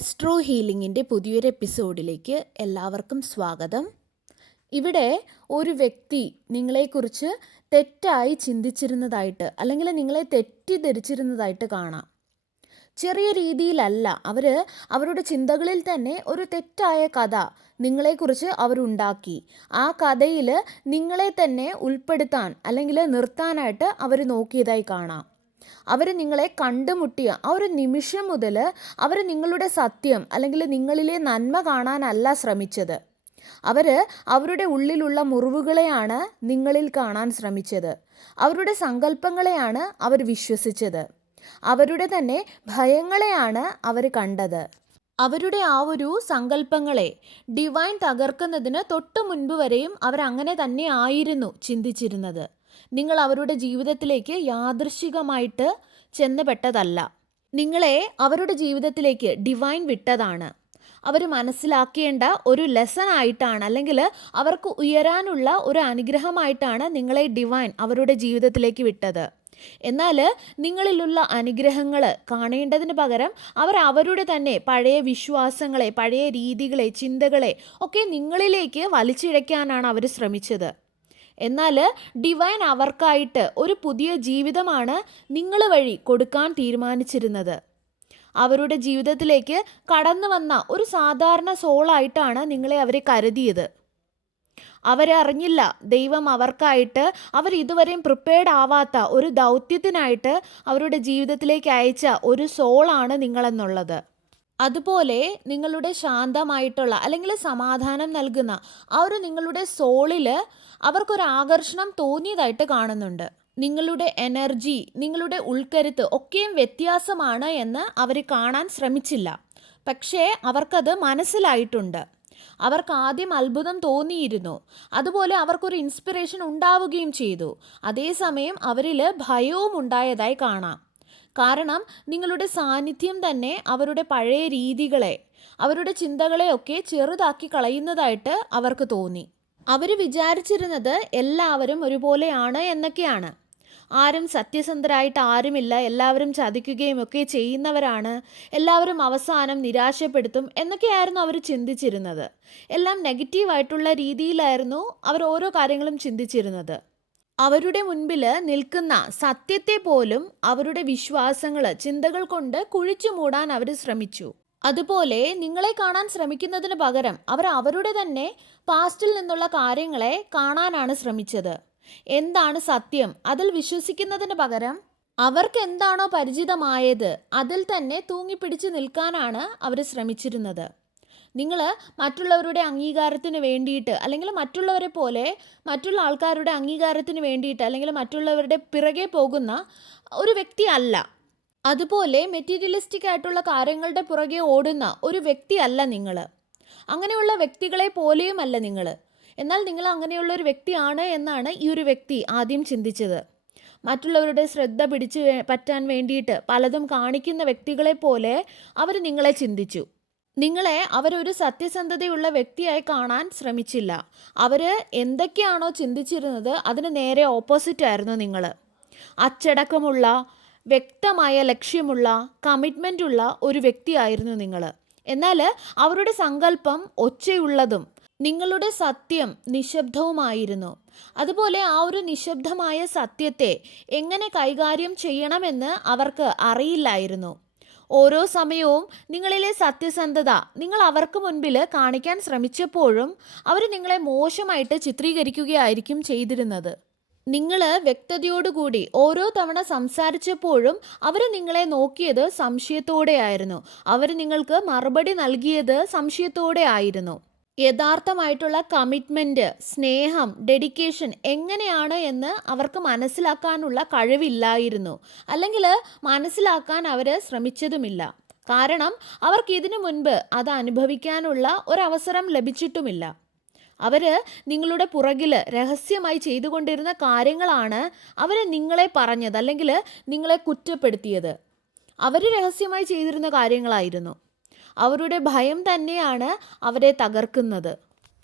Astro ഹീലിംഗിൻ്റെ പുതിയൊരു എപ്പിസോഡിലേക്ക് എല്ലാവർക്കും സ്വാഗതം. ഇവിടെ ഒരു വ്യക്തി നിങ്ങളെക്കുറിച്ച് തെറ്റായി ചിന്തിച്ചിരുന്നതായിട്ട് അല്ലെങ്കിൽ നിങ്ങളെ തെറ്റിദ്ധരിച്ചിരുന്നതായിട്ട് കാണാം. ചെറിയ രീതിയിലല്ല, അവരുടെ ചിന്തകളിൽ തന്നെ ഒരു തെറ്റായ കഥ നിങ്ങളെക്കുറിച്ച് അവരുണ്ടാക്കി. ആ കഥയിൽ നിങ്ങളെ തന്നെ ഉൾപ്പെടുത്താൻ അല്ലെങ്കിൽ നിർത്താനായിട്ട് അവർ നോക്കിയതായി കാണാം. അവർ നിങ്ങളെ കണ്ടുമുട്ടിയ ആ ഒരു നിമിഷം മുതൽ അവർ നിങ്ങളുടെ സത്യം അല്ലെങ്കിൽ നിങ്ങളിലെ നന്മ കാണാനല്ല ശ്രമിച്ചത്. അവരുടെ ഉള്ളിലുള്ള മുറിവുകളെയാണ് നിങ്ങളിൽ കാണാൻ ശ്രമിച്ചത്. അവരുടെ സങ്കല്പങ്ങളെയാണ് അവർ വിശ്വസിച്ചത്. അവരുടെ തന്നെ ഭയങ്ങളെയാണ് അവർ കണ്ടത്. അവരുടെ ആ ഒരു സങ്കല്പങ്ങളെ ഡിവൈൻ തകർക്കുന്നതിന് തൊട്ട് മുൻപ് വരെയും അവരങ്ങനെ തന്നെ ആയിരുന്നു ചിന്തിച്ചിരുന്നത്. നിങ്ങൾ അവരുടെ ജീവിതത്തിലേക്ക് യാദൃശ്ചികമായിട്ട് ചെന്നുപെട്ടതല്ല. നിങ്ങളെ അവരുടെ ജീവിതത്തിലേക്ക് ഡിവൈൻ വിട്ടതാണ്. അവർ മനസ്സിലാക്കേണ്ട ഒരു ലെസൺ ആയിട്ടാണ്, അല്ലെങ്കിൽ അവർക്ക് ഉയരാനുള്ള ഒരു അനുഗ്രഹമായിട്ടാണ് നിങ്ങളെ ഡിവൈൻ അവരുടെ ജീവിതത്തിലേക്ക് വിട്ടത്. എന്നാൽ നിങ്ങളിലുള്ള അനുഗ്രഹങ്ങൾ കാണേണ്ടതിന് പകരം അവരുടെ തന്നെ പഴയ വിശ്വാസങ്ങളെ, പഴയ രീതികളെ, ചിന്തകളെ ഒക്കെ നിങ്ങളിലേക്ക് വലിച്ചിഴയ്ക്കാനാണ് അവർ ശ്രമിച്ചത്. എന്നാൽ ഡിവൈൻ അവർക്കായിട്ട് ഒരു പുതിയ ജീവിതമാണ് നിങ്ങൾ വഴി കൊടുക്കാൻ തീരുമാനിച്ചിരുന്നത്. അവരുടെ ജീവിതത്തിലേക്ക് കടന്നു വന്ന ഒരു സാധാരണ സോളായിട്ടാണ് നിങ്ങളെ അവരെ കരുതിയത്. അവരറിഞ്ഞില്ല ദൈവം അവർക്കായിട്ട് ഇതുവരെയും പ്രിപ്പയർഡ് ആവാത്ത ഒരു ദൗത്യത്തിനായിട്ട് അവരുടെ ജീവിതത്തിലേക്ക് അയച്ച ഒരു സോളാണ് നിങ്ങളെന്നുള്ളത്. അതുപോലെ നിങ്ങളുടെ ശാന്തമായിട്ടുള്ള അല്ലെങ്കിൽ സമാധാനം നൽകുന്ന ആ ഒരു നിങ്ങളുടെ സോളിൽ അവർക്കൊരു ആകർഷണം തോന്നിയതായിട്ട് കാണുന്നുണ്ട്. നിങ്ങളുടെ എനർജി, നിങ്ങളുടെ ഉൾക്കരുത്ത് ഒക്കെയും വ്യത്യാസമാണ് എന്ന് അവർ കാണാൻ ശ്രമിച്ചില്ല. പക്ഷേ അവർക്കത് മനസ്സിലായിട്ടുണ്ട്. അവർക്ക് ആദ്യം അത്ഭുതം തോന്നിയിരുന്നു. അതുപോലെ അവർക്കൊരു ഇൻസ്പിറേഷൻ ഉണ്ടാവുകയും ചെയ്തു. അതേസമയം അവരിൽ ഭയവും ഉണ്ടായതായി കാണാം. കാരണം നിങ്ങളുടെ സാന്നിധ്യം തന്നെ അവരുടെ പഴയ രീതികളെ, അവരുടെ ചിന്തകളെയൊക്കെ ചെറുതാക്കി കളയുന്നതായിട്ട് അവർക്ക് തോന്നി. അവർ വിചാരിച്ചിരുന്നത് എല്ലാവരും ഒരുപോലെയാണ് എന്നൊക്കെയാണ്. ആരും സത്യസന്ധരായിട്ട് ആരുമില്ല, എല്ലാവരും ചതിക്കുകയും ഒക്കെ ചെയ്യുന്നവരാണ്, എല്ലാവരും അവസാനം നിരാശപ്പെടുത്തും എന്നൊക്കെയായിരുന്നു അവർ ചിന്തിച്ചിരുന്നത്. എല്ലാം നെഗറ്റീവായിട്ടുള്ള രീതിയിലായിരുന്നു അവർ ഓരോ കാര്യങ്ങളും ചിന്തിച്ചിരുന്നത്. അവരുടെ മുൻപിൽ നിൽക്കുന്ന സത്യത്തെ പോലും അവരുടെ വിശ്വാസങ്ങൾ, ചിന്തകൾ കൊണ്ട് കുഴിച്ചു മൂടാൻ അവർ ശ്രമിച്ചു. അതുപോലെ നിങ്ങളെ കാണാൻ ശ്രമിക്കുന്നതിന് പകരം അവരുടെ തന്നെ പാസ്റ്റിൽ നിന്നുള്ള കാര്യങ്ങളെ കാണാനാണ് ശ്രമിച്ചത്. എന്താണ് സത്യം അതിൽ വിശ്വസിക്കുന്നതിന് പകരം അവർക്ക് എന്താണോ പരിചിതമായത് അതിൽ തന്നെ തൂങ്ങിപ്പിടിച്ച് നിൽക്കാനാണ് അവർ ശ്രമിച്ചിരുന്നത്. നിങ്ങൾ മറ്റുള്ളവരുടെ അംഗീകാരത്തിന് വേണ്ടിയിട്ട്, അല്ലെങ്കിൽ മറ്റുള്ളവരെ പോലെ മറ്റുള്ള ആൾക്കാരുടെ അംഗീകാരത്തിന് വേണ്ടിയിട്ട്, അല്ലെങ്കിൽ മറ്റുള്ളവരുടെ പിറകെ പോകുന്ന ഒരു വ്യക്തി അല്ല. അതുപോലെ മെറ്റീരിയലിസ്റ്റിക് ആയിട്ടുള്ള കാര്യങ്ങളുടെ പുറകെ ഓടുന്ന ഒരു വ്യക്തിയല്ല നിങ്ങൾ. അങ്ങനെയുള്ള വ്യക്തികളെ പോലെയുമല്ല നിങ്ങൾ. എന്നാൽ നിങ്ങൾ അങ്ങനെയുള്ള ഒരു വ്യക്തിയാണ് എന്നാണ് ഈ ഒരു വ്യക്തി ആദ്യം ചിന്തിച്ചത്. മറ്റുള്ളവരുടെ ശ്രദ്ധ പിടിച്ചു പറ്റാൻ വേണ്ടിയിട്ട് പലതും കാണിക്കുന്ന വ്യക്തികളെ പോലെ അവർ നിങ്ങളെ ചിന്തിച്ചു. നിങ്ങളെ അവരൊരു സത്യസന്ധതയുള്ള വ്യക്തിയായി കാണാൻ ശ്രമിച്ചില്ല. എന്തൊക്കെയാണോ ചിന്തിച്ചിരുന്നത് അതിന് നേരെ ഓപ്പോസിറ്റ് ആയിരുന്നു നിങ്ങൾ. അച്ചടക്കമുള്ള, വ്യക്തമായ ലക്ഷ്യമുള്ള, കമ്മിറ്റ്മെൻ്റ് ഉള്ള ഒരു വ്യക്തിയായിരുന്നു നിങ്ങൾ. എന്നാൽ അവരുടെ സങ്കല്പം ഒച്ചയുള്ളതും നിങ്ങളുടെ സത്യം നിശബ്ദവുമായിരുന്നു. അതുപോലെ ആ ഒരു നിശബ്ദമായ സത്യത്തെ എങ്ങനെ കൈകാര്യം ചെയ്യണമെന്ന് അവർക്ക് അറിയില്ലായിരുന്നു. ഓരോ സമയവും നിങ്ങളിലെ സത്യസന്ധത നിങ്ങൾ അവർക്ക് മുൻപിൽ കാണിക്കാൻ ശ്രമിച്ചപ്പോഴും അവർ നിങ്ങളെ മോശമായിട്ട് ചിത്രീകരിക്കുകയായിരിക്കും ചെയ്തിരുന്നത്. നിങ്ങൾ വ്യക്തതയോടുകൂടി ഓരോ തവണ സംസാരിച്ചപ്പോഴും അവർ നിങ്ങളെ നോക്കിയത് സംശയത്തോടെയായിരുന്നു. അവർ നിങ്ങൾക്ക് മറുപടി നൽകിയത് സംശയത്തോടെ ആയിരുന്നു. യഥാർത്ഥമായിട്ടുള്ള കമ്മിറ്റ്മെൻറ്റ്, സ്നേഹം, ഡെഡിക്കേഷൻ എങ്ങനെയാണ് എന്ന് അവർക്ക് മനസ്സിലാക്കാനുള്ള കഴിവില്ലായിരുന്നു. അല്ലെങ്കിൽ മനസ്സിലാക്കാൻ അവർ ശ്രമിച്ചതുമില്ല. കാരണം അവർക്ക് ഇതിനു മുൻപ് അത് അനുഭവിക്കാനുള്ള ഒരവസരം ലഭിച്ചിട്ടുമില്ല. നിങ്ങളുടെ പുറകിൽ രഹസ്യമായി ചെയ്തുകൊണ്ടിരുന്ന കാര്യങ്ങളാണ് നിങ്ങളെ പറഞ്ഞത്, അല്ലെങ്കിൽ നിങ്ങളെ കുറ്റപ്പെടുത്തിയത്. രഹസ്യമായി ചെയ്തിരുന്ന കാര്യങ്ങളായിരുന്നു. അവരുടെ ഭയം തന്നെയാണ് അവരെ തകർക്കുന്നത്.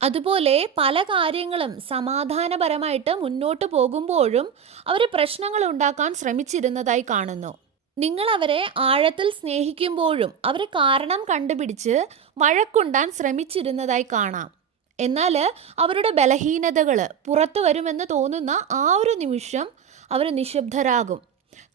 അതുപോലെ പല കാര്യങ്ങളും സമാധാനപരമായിട്ട് മുന്നോട്ട് പോകുമ്പോഴും അവർ പ്രശ്നങ്ങൾ ഉണ്ടാക്കാൻ ശ്രമിച്ചിരുന്നതായി കാണുന്നു. നിങ്ങൾ അവരെ ആഴത്തിൽ സ്നേഹിക്കുമ്പോഴും അവർ കാരണം കണ്ടുപിടിച്ച് വഴക്കുണ്ടാൻ ശ്രമിച്ചിരുന്നതായി കാണാം. എന്നാൽ അവരുടെ ബലഹീനതകൾ പുറത്തു വരുമെന്ന് തോന്നുന്ന ആ ഒരു നിമിഷം അവർ നിശബ്ദരാകും.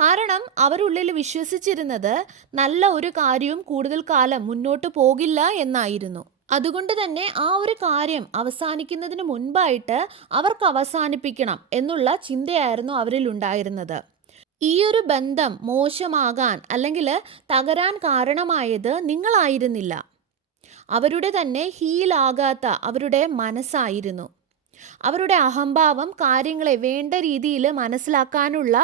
കാരണം അവരുള്ളിൽ വിശ്വസിച്ചിരുന്നത് നല്ല ഒരു കാര്യവും കൂടുതൽ കാലം മുന്നോട്ട് പോകില്ല എന്നായിരുന്നു. അതുകൊണ്ട് തന്നെ ആ ഒരു കാര്യം അവസാനിക്കുന്നതിന് മുൻപായിട്ട് അവർക്ക് അവസാനിപ്പിക്കണം എന്നുള്ള ചിന്തയായിരുന്നു അവരിൽ ഉണ്ടായിരുന്നത്. ഈ ഒരു ബന്ധം മോശമാകാൻ അല്ലെങ്കിൽ തകരാൻ കാരണമായത് നിങ്ങളായിരുന്നില്ല. അവരുടെ തന്നെ ഹീലാകാത്ത അവരുടെ മനസ്സായിരുന്നു. അവരുടെ അഹംഭാവം, കാര്യങ്ങളെ വേണ്ട രീതിയിൽ മനസ്സിലാക്കാനുള്ള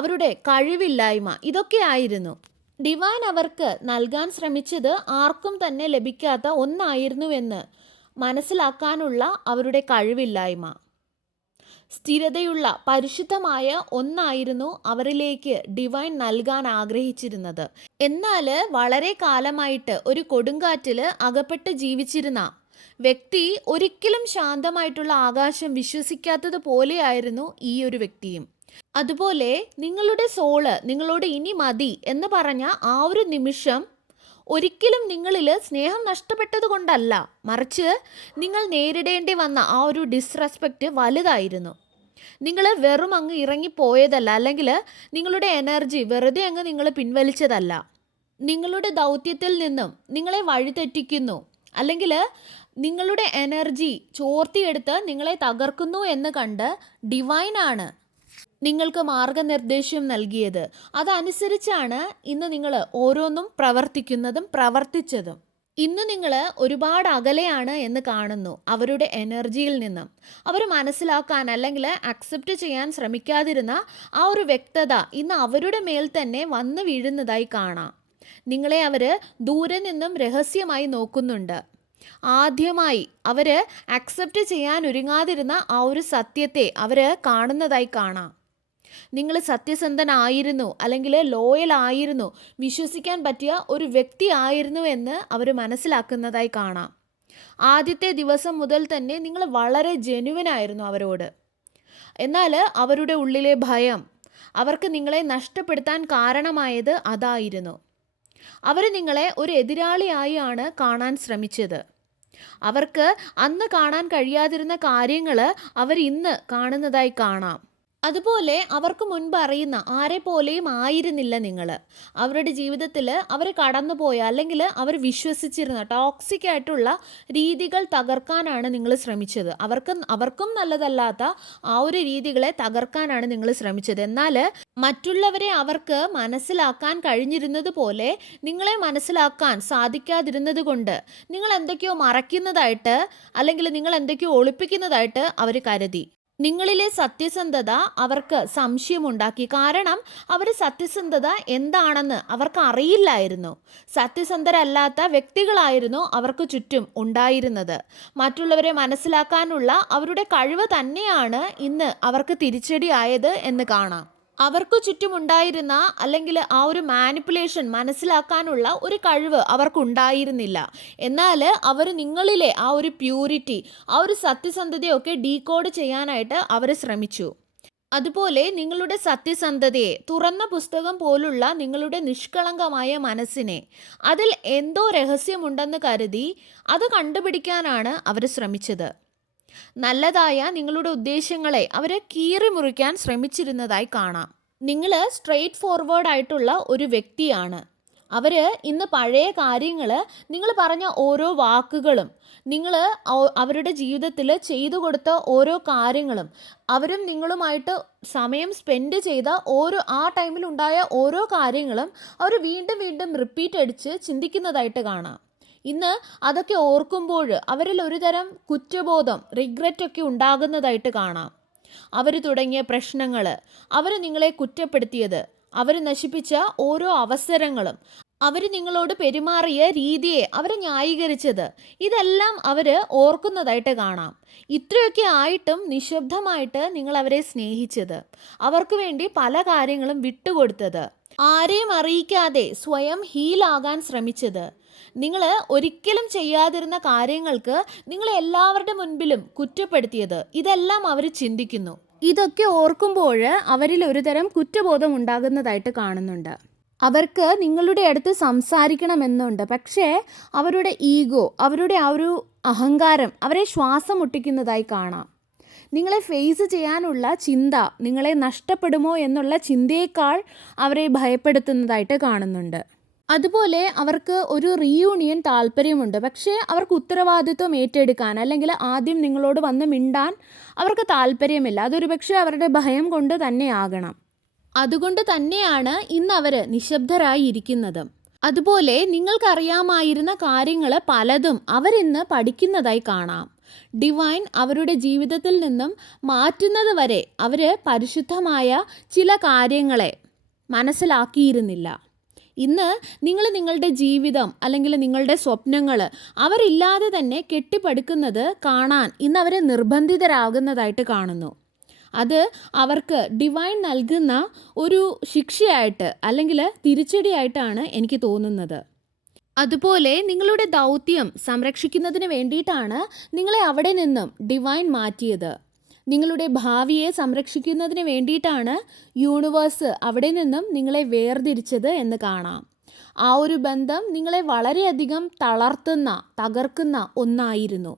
അവരുടെ കഴിവില്ലായ്മ, ഇതൊക്കെ ആയിരുന്നു. ഡിവൈൻ അവർക്ക് നൽകാൻ ശ്രമിച്ചത് ആർക്കും തന്നെ ലഭിക്കാത്ത ഒന്നായിരുന്നുവെന്ന് മനസ്സിലാക്കാനുള്ള അവരുടെ കഴിവില്ലായ്മ. സ്ഥിരതയുള്ള പരിശുദ്ധമായ ഒന്നായിരുന്നു അവരിലേക്ക് ഡിവൈൻ നൽകാൻ ആഗ്രഹിച്ചിരുന്നത്. എന്നാൽ വളരെ കാലമായിട്ട് ഒരു കൊടുങ്കാറ്റിൽ അകപ്പെട്ട് ജീവിച്ചിരുന്ന വ്യക്തി ഒരിക്കലും ശാന്തമായിട്ടുള്ള ആകാശം വിശ്വസിക്കാത്തത് പോലെയായിരുന്നു ഈ ഒരു വ്യക്തിയും. അതുപോലെ നിങ്ങളുടെ സോള് നിങ്ങളോട് ഇനി മതി എന്ന് പറഞ്ഞ ആ ഒരു നിമിഷം ഒരിക്കലും നിങ്ങളിൽ സ്നേഹം നഷ്ടപ്പെട്ടത് കൊണ്ടല്ല, മറിച്ച് നിങ്ങൾ നേരിടേണ്ടി വന്ന ആ ഒരു ഡിസ്റെസ്പെക്റ്റ് വലുതായിരുന്നു. നിങ്ങൾ വെറും അങ്ങ് ഇറങ്ങിപ്പോയതല്ല, അല്ലെങ്കിൽ നിങ്ങളുടെ എനർജി വെറുതെ അങ്ങ് നിങ്ങൾ പിൻവലിച്ചതല്ല. നിങ്ങളുടെ ദൗത്യത്തിൽ നിന്നും നിങ്ങളെ വഴിതെറ്റിക്കുന്നു, അല്ലെങ്കിൽ നിങ്ങളുടെ എനർജി ചോർത്തിയെടുത്ത് നിങ്ങളെ തകർക്കുന്നു എന്ന് കണ്ട് ഡിവൈനാണ് നിങ്ങൾക്ക് മാർഗനിർദ്ദേശം നൽകിയത്. അതനുസരിച്ചാണ് ഇന്ന് നിങ്ങൾ ഓരോന്നും പ്രവർത്തിക്കുന്നതും പ്രവർത്തിച്ചതും. ഇന്ന് നിങ്ങൾ ഒരുപാട് അകലെയാണ് എന്ന് കാണുന്നു അവരുടെ എനർജിയിൽ നിന്നും. അവർ മനസ്സിലാക്കാൻ അല്ലെങ്കിൽ അക്സെപ്റ്റ് ചെയ്യാൻ ശ്രമിക്കാതിരുന്ന ആ ഒരു വ്യക്തത ഇന്ന് അവരുടെ മേൽ തന്നെ വന്നു വീഴുന്നതായി കാണാം. നിങ്ങളെ അവർ ദൂരെ നിന്നും രഹസ്യമായി നോക്കുന്നുണ്ട്. ആദ്യമായി അവർ അക്സെപ്റ്റ് ചെയ്യാൻ ഒരുങ്ങാതിരുന്ന ആ ഒരു സത്യത്തെ അവർ കാണുന്നതായി കാണാം. നിങ്ങൾ സത്യസന്ധനായിരുന്നു, അല്ലെങ്കിൽ ലോയൽ ആയിരുന്നു, വിശ്വസിക്കാൻ പറ്റിയ ഒരു വ്യക്തി ആയിരുന്നു എന്ന് അവർ മനസ്സിലാക്കുന്നതായി കാണാം. ആദ്യത്തെ ദിവസം മുതൽ തന്നെ നിങ്ങൾ വളരെ ജെനുവിനായിരുന്നു അവരോട്. എന്നാൽ അവരുടെ ഉള്ളിലെ ഭയം അവർക്ക് നിങ്ങളെ നഷ്ടപ്പെടുത്താൻ കാരണമായത് അതായിരുന്നു. അവർ നിങ്ങളെ ഒരു എതിരാളിയായി ആണ് കാണാൻ ശ്രമിച്ചത്. അവർക്ക് അന്ന് കാണാൻ കഴിയാതിരുന്ന കാര്യങ്ങൾ അവർ ഇന്ന് കാണുന്നതായി കാണാം. അതുപോലെ അവർക്ക് മുൻപ് അറിയുന്ന ആരെ പോലെയും ആയിരുന്നില്ല നിങ്ങൾ. അവരുടെ ജീവിതത്തിൽ അവർ കടന്നുപോയ അല്ലെങ്കിൽ അവർ വിശ്വസിച്ചിരുന്ന ടോക്സിക് ആയിട്ടുള്ള രീതികൾ തകർക്കാനാണ് നിങ്ങൾ ശ്രമിച്ചത്. അവർക്കും നല്ലതല്ലാത്ത ആ ഒരു രീതികളെ തകർക്കാനാണ് നിങ്ങൾ ശ്രമിച്ചത്. എന്നാൽ മറ്റുള്ളവരെ അവർക്ക് മനസ്സിലാക്കാൻ കഴിഞ്ഞിരുന്നത് പോലെ നിങ്ങളെ മനസ്സിലാക്കാൻ സാധിക്കാതിരുന്നത് കൊണ്ട് നിങ്ങൾ എന്തൊക്കെയോ മറയ്ക്കുന്നതായിട്ട് അല്ലെങ്കിൽ നിങ്ങൾ എന്തൊക്കെയോ ഒളിപ്പിക്കുന്നതായിട്ട് അവർ കരുതി. നിങ്ങളിലെ സത്യസന്ധത അവർക്ക് സംശയമുണ്ടാക്കി. കാരണം അവർ സത്യസന്ധത എന്താണെന്ന് അവർക്ക് അറിയില്ലായിരുന്നു. സത്യസന്ധരല്ലാത്ത വ്യക്തികളായിരുന്നു അവർക്ക് ചുറ്റും ഉണ്ടായിരുന്നത്. മറ്റുള്ളവരെ മനസ്സിലാക്കാനുള്ള അവരുടെ കഴിവ് തന്നെയാണ് ഇന്ന് അവർക്ക് തിരിച്ചടിയായത് എന്ന് കാണാം. അവർക്ക് ചുറ്റുമുണ്ടായിരുന്ന അല്ലെങ്കിൽ ആ ഒരു മാനിപ്പുലേഷൻ മനസ്സിലാക്കാനുള്ള ഒരു കഴിവ് അവർക്കുണ്ടായിരുന്നില്ല. എന്നാൽ അവർ നിങ്ങളിലെ ആ ഒരു പ്യൂരിറ്റി, ആ ഒരു സത്യസന്ധതയൊക്കെ ഡീകോഡ് ചെയ്യാനായിട്ട് അവർ ശ്രമിച്ചു. അതുപോലെ നിങ്ങളുടെ സത്യസന്ധതയെ, തുറന്ന പുസ്തകം പോലുള്ള നിങ്ങളുടെ നിഷ്കളങ്കമായ മനസ്സിനെ, അതിൽ എന്തോ രഹസ്യമുണ്ടെന്ന് കരുതി അത് കണ്ടുപിടിക്കാനാണ് അവർ ശ്രമിച്ചത്. നല്ലതായ നിങ്ങളുടെ ഉദ്ദേശങ്ങളെ അവർ കീറി മുറിക്കാൻ ശ്രമിച്ചിരുന്നതായി കാണാം. നിങ്ങൾ സ്ട്രെയിറ്റ് ഫോർവേഡ് ആയിട്ടുള്ള ഒരു വ്യക്തിയാണ്. അവർ ഇന്ന് പഴയ കാര്യങ്ങൾ, നിങ്ങൾ പറഞ്ഞ ഓരോ വാക്കുകളും, നിങ്ങൾ അവരുടെ ജീവിതത്തിൽ ചെയ്തു കൊടുത്ത ഓരോ കാര്യങ്ങളും, അവരും നിങ്ങളുമായിട്ട് സമയം സ്പെൻഡ് ചെയ്ത ആ ടൈമിലുണ്ടായ ഓരോ കാര്യങ്ങളും അവർ വീണ്ടും വീണ്ടും റിപ്പീറ്റ് അടിച്ച് ചിന്തിക്കുന്നതായിട്ട് കാണാം. ഇന്ന് അതൊക്കെ ഓർക്കുമ്പോൾ അവരിൽ ഒരു തരം കുറ്റബോധം, റിഗ്രറ്റൊക്കെ ഉണ്ടാകുന്നതായിട്ട് കാണാം. അവർ തുടങ്ങിയ പ്രശ്നങ്ങൾ, അവർ നിങ്ങളെ കുറ്റപ്പെടുത്തിയത്, അവർ നശിപ്പിച്ച ഓരോ അവസരങ്ങളും, അവർ നിങ്ങളോട് പെരുമാറിയ രീതിയെ അവർ ന്യായീകരിച്ചത്, ഇതെല്ലാം അവർ ഓർക്കുന്നതായിട്ട് കാണാം. ഇത്രയൊക്കെ ആയിട്ടും നിശബ്ദമായിട്ട് നിങ്ങൾ അവരെ സ്നേഹിച്ചത്, അവർക്ക് വേണ്ടി പല കാര്യങ്ങളും വിട്ടുകൊടുത്തത്, ആരെയും അറിയിക്കാതെ സ്വയം ഹീലാകാൻ ശ്രമിച്ചത്, നിങ്ങൾ ഒരിക്കലും ചെയ്യാതിരുന്ന കാര്യങ്ങൾക്ക് നിങ്ങൾ എല്ലാവരുടെ മുൻപിലും കുറ്റപ്പെടുത്തിയത്, ഇതെല്ലാം അവർ ചിന്തിക്കുന്നു. ഇതൊക്കെ ഓർക്കുമ്പോൾ അവരിൽ ഒരുതരം കുറ്റബോധം ഉണ്ടാകുന്നതായിട്ട് കാണുന്നുണ്ട്. അവർക്ക് നിങ്ങളുടെ അടുത്ത് സംസാരിക്കണമെന്നുണ്ട്. പക്ഷേ അവരുടെ ഈഗോ, അവരുടെ ആ ഒരു അഹങ്കാരം അവരെ ശ്വാസം മുട്ടിക്കുന്നതായി കാണാം. നിങ്ങളെ ഫേസ് ചെയ്യാനുള്ള ചിന്ത, നിങ്ങളെ നഷ്ടപ്പെടുമോ എന്നുള്ള ചിന്തയേക്കാൾ അവരെ ഭയപ്പെടുത്തുന്നതായിട്ട് കാണുന്നുണ്ട്. അതുപോലെ അവർക്ക് ഒരു റീയൂണിയൻ താല്പര്യമുണ്ട്. പക്ഷേ അവർക്ക് ഉത്തരവാദിത്വം ഏറ്റെടുക്കാൻ അല്ലെങ്കിൽ ആദ്യം നിങ്ങളോട് വന്ന് മിണ്ടാൻ അവർക്ക് താല്പര്യമില്ല. അതൊരു പക്ഷേ അവരുടെ ഭയം കൊണ്ട് തന്നെയാകണം. അതുകൊണ്ട് തന്നെയാണ് ഇന്ന് അവർ നിശബ്ദരായി ഇരിക്കുന്നത്. അതുപോലെ നിങ്ങൾക്കറിയാമായിരുന്ന കാര്യങ്ങൾ പലതും അവരിന്ന് പഠിക്കുന്നതായി കാണാം. ഡിവൈൻ അവരുടെ ജീവിതത്തിൽ നിന്നും മാറ്റുന്നത് വരെ അവർ പരിശുദ്ധമായ ചില കാര്യങ്ങളെ മനസ്സിലാക്കിയിരുന്നില്ല. ഇന്ന് നിങ്ങൾ നിങ്ങളുടെ ജീവിതം അല്ലെങ്കിൽ നിങ്ങളുടെ സ്വപ്നങ്ങൾ അവരില്ലാതെ തന്നെ കെട്ടിപ്പടുക്കുന്നത് കാണാൻ ഇന്ന് അവർ നിർബന്ധിതരാകുന്നതായിട്ട് കാണുന്നു. അത് അവർക്ക് ഡിവൈൻ നൽകുന്ന ഒരു ശിക്ഷയായിട്ട് അല്ലെങ്കിൽ തിരിച്ചടിയായിട്ടാണ് എനിക്ക് തോന്നുന്നത്. അതുപോലെ നിങ്ങളുടെ ദൗത്യം സംരക്ഷിക്കുന്നതിന് വേണ്ടിയിട്ടാണ് നിങ്ങളെ അവിടെ നിന്നും ഡിവൈൻ മാറ്റിയത്. നിങ്ങളുടെ ഭാവിയെ സംരക്ഷിക്കുന്നതിന് വേണ്ടിയിട്ടാണ് യൂണിവേഴ്സ് അവിടെ നിന്നും നിങ്ങളെ വേർതിരിച്ചത് എന്ന് കാണാം. ആ ഒരു ബന്ധം നിങ്ങളെ വളരെയധികം തകർക്കുന്ന ഒന്നായിരുന്നു.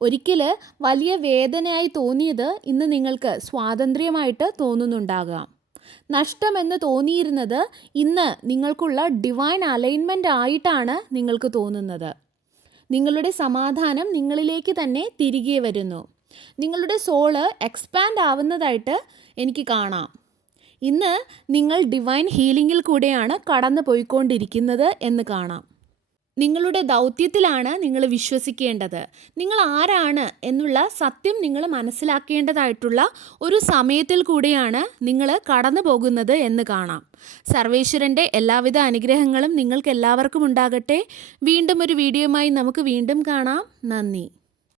ഒരിക്കൽ വലിയ വേദനയായി തോന്നിയത് ഇന്ന് നിങ്ങൾക്ക് സ്വാതന്ത്ര്യമായിട്ട് തോന്നുന്നുണ്ടാകാം. നഷ്ടമെന്ന് തോന്നിയിരുന്നത് ഇന്ന് നിങ്ങൾക്കുള്ള ഡിവൈൻ അലൈൻമെൻ്റ് ആയിട്ടാണ് നിങ്ങൾക്ക് തോന്നുന്നത്. നിങ്ങളുടെ സമാധാനം നിങ്ങളിലേക്ക് തന്നെ തിരികെ വരുന്നു. നിങ്ങളുടെ സോള് എക്സ്പാൻഡ് ആവുന്നതായിട്ട് എനിക്ക് കാണാം. ഇന്ന് നിങ്ങൾ ഡിവൈൻ ഹീലിങ്ങിൽ കൂടെയാണ് കടന്നു പോയിക്കൊണ്ടിരിക്കുന്നത് എന്ന് കാണാം. നിങ്ങളുടെ ദൗത്യത്തിലാണ് നിങ്ങൾ വിശ്വസിക്കേണ്ടത്. നിങ്ങൾ ആരാണ് എന്നുള്ള സത്യം നിങ്ങൾ മനസ്സിലാക്കേണ്ടതായിട്ടുള്ള ഒരു സമയത്തിൽ കൂടിയാണ് നിങ്ങൾ കടന്നു പോകുന്നത് എന്ന് കാണാം. സർവേശ്വരൻ്റെ എല്ലാവിധ അനുഗ്രഹങ്ങളും നിങ്ങൾക്ക് എല്ലാവർക്കും ഉണ്ടാകട്ടെ. വീണ്ടും ഒരു വീഡിയോയുമായി നമുക്ക് വീണ്ടും കാണാം. നന്ദി.